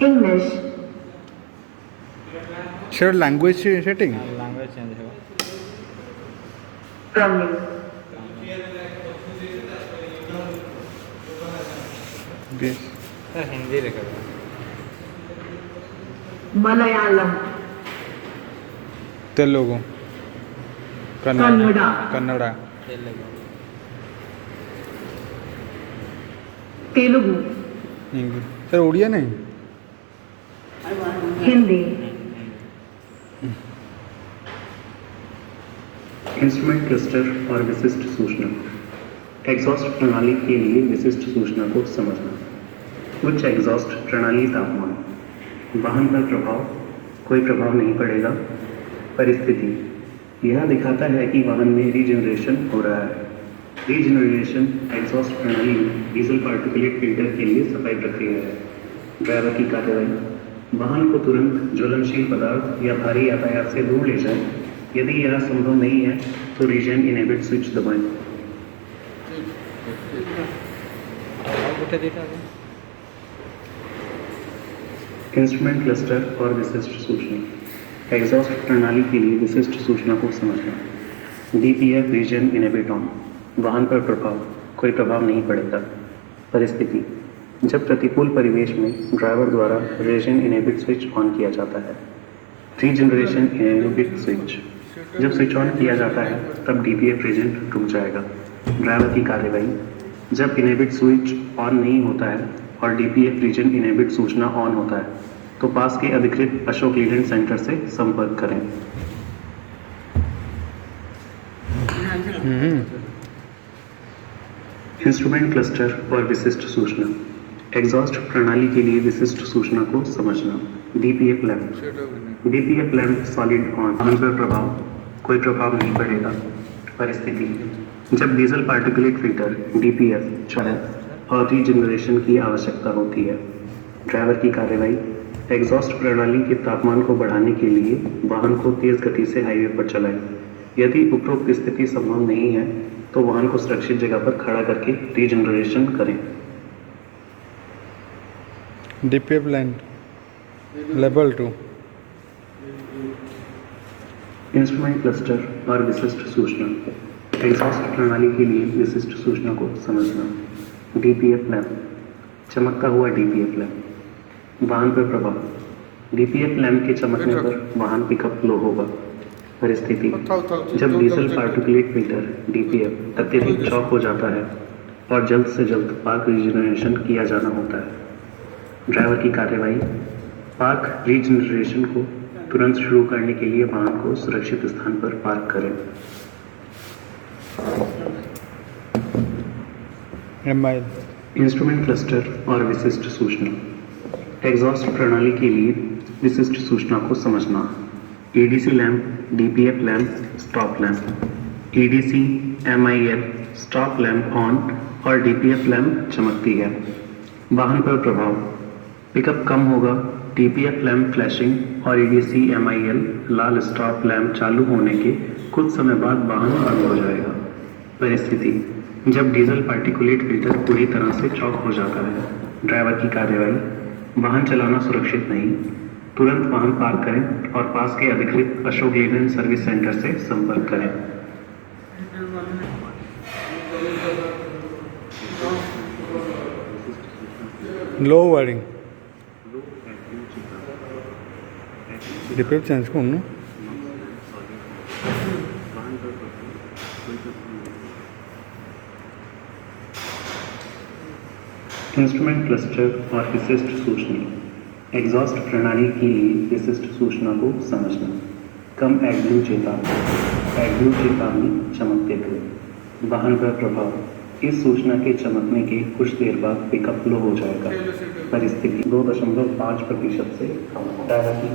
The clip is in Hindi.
English. Sir language setting language change होगा। Tamil. सर हिंदी लिखेगा। Malayalam. Telugu Kannada. Kannada Telugu. Telugu. English sir Oriya नहीं Hindi. इंस्ट्रूमेंट क्लस्टर और विशिष्ट सूचना। एग्जॉस्ट प्रणाली के लिए विशिष्ट सूचना को समझना। उच्च एग्जॉस्ट प्रणाली तापमान, वाहन पर प्रभाव, कोई प्रभाव नहीं पड़ेगा। परिस्थिति, यह दिखाता है कि वाहन में रीजनरेशन हो रहा है। रीजनरेशन एग्जॉस्ट प्रणाली में डीजल पार्टिकुलेट फिल्टर के लिए सफाई प्रक्रिया है। ड्राइवर की कार्यवाही, वाहन को तुरंत ज्वलनशील पदार्थ या भारी यातायात से दूर ले जाएं। यदि यह संभव नहीं है तो रीजन इनेबिट स्विच दबाएं। इंस्ट्रूमेंट क्लस्टर और विशिष्ट सूचना। एग्जॉस्ट प्रणाली के लिए विशिष्ट सूचना को समझना। डीपीएफ रीजन इनेबिट ऑन, वाहन पर प्रभाव, कोई प्रभाव नहीं पड़ेगा। परिस्थिति, जब प्रतिकूल परिवेश में ड्राइवर द्वारा रीजन इनेबिट स्विच ऑन किया जाता है। रीजनरेशन इनेबिट स्विच, जब स्विच ऑन किया जाता है तब डीपीएफ रीजन रुक जाएगा। ड्राइवर की कार्यवाही, जब इनेबिट स्विच ऑन नहीं होता है और डीपीएफ रीजन इनेबिट सूचना ऑन होता है तो पास के अधिकृत अशोक लीलैंड सेंटर से संपर्क करें। इंस्ट्रूमेंट क्लस्टर और विशिष्ट सूचना। एग्जॉस्ट प्रणाली के लिए विशिष्ट सूचना को समझना। DPF lamp, DPF lamp solid on, वाहन पर प्रभाव, कोई प्रभाव नहीं पड़ेगा। परिस्थिति, जब डीजल पार्टिकुलेट फिल्टर डीपीएफ चले और रीजनरेशन की आवश्यकता होती है। ड्राइवर की कार्यवाही, एग्जॉस्ट प्रणाली के तापमान को बढ़ाने के लिए वाहन को तेज गति से हाईवे पर चलाएं। यदि उपरोक्त स्थिति संभव नहीं है तो वाहन को सुरक्षित जगह पर खड़ा करके रीजनरेशन करें। DPF land level 2। Instrument cluster और विशिष्ट सूचना। एग्जॉस्ट प्रणाली के लिए विशिष्ट सूचना को समझना। डीपीएफ लैंप, चमकता हुआ डीपीएफ लैंप, वाहन पर प्रभाव, डीपीएफ लैंप के चमकने पर वाहन पिकअप लो होगा। परिस्थिति, जब डीजल पार्टिकुलेट फिल्टर डीपीएफ अत्यधिक चौक हो जाता है और जल्द से जल्द पार्क रीजनरेशन किया जाना होता है। ड्राइवर की कार्यवाही, पार्क रीजनरेशन को तुरंत शुरू करने के लिए वाहन को सुरक्षित स्थान पर पार्क करें। इंस्ट्रूमेंट क्लस्टर और विशिष्ट सूचना। एग्जॉस्ट प्रणाली के लिए विशिष्ट सूचना को समझना। EDC lamp, DPF lamp, stop lamp. EDC MIL stop lamp on और डीपीएफ लैंप चमकती है। वाहन पर प्रभाव, पिकअप कम होगा। डीपीएफ लैंप फ्लैशिंग और ईडीसी एमआईएल लाल स्टॉप लैंप चालू होने के कुछ समय बाद वाहन बंद हो जाएगा। परिस्थिति, जब डीजल पार्टिकुलेट फिल्टर पूरी तरह से चौक हो जाता है। ड्राइवर की कार्यवाही, वाहन चलाना सुरक्षित नहीं, तुरंत वाहन पार्क करें और पास के अधिकृत अशोक लीलैंड सर्विस सेंटर से संपर्क करें। लो वायरिंग डीपीएफ चेंज करूँ। इंस्ट्रूमेंट क्लस्टर और विशिष्ट सूचना। एग्जॉस्ट प्रणाली के लिए विशिष्ट सूचना को समझना। कम एडब्ल्यू चेतावनी, एडब्ल्यू चेतावनी चमकते हुए, वाहन पर प्रभाव, इस सूचना के चमकने के कुछ देर बाद पिकअप लो हो जाएगा। परिस्थिति 2.5% से ड्राइवर की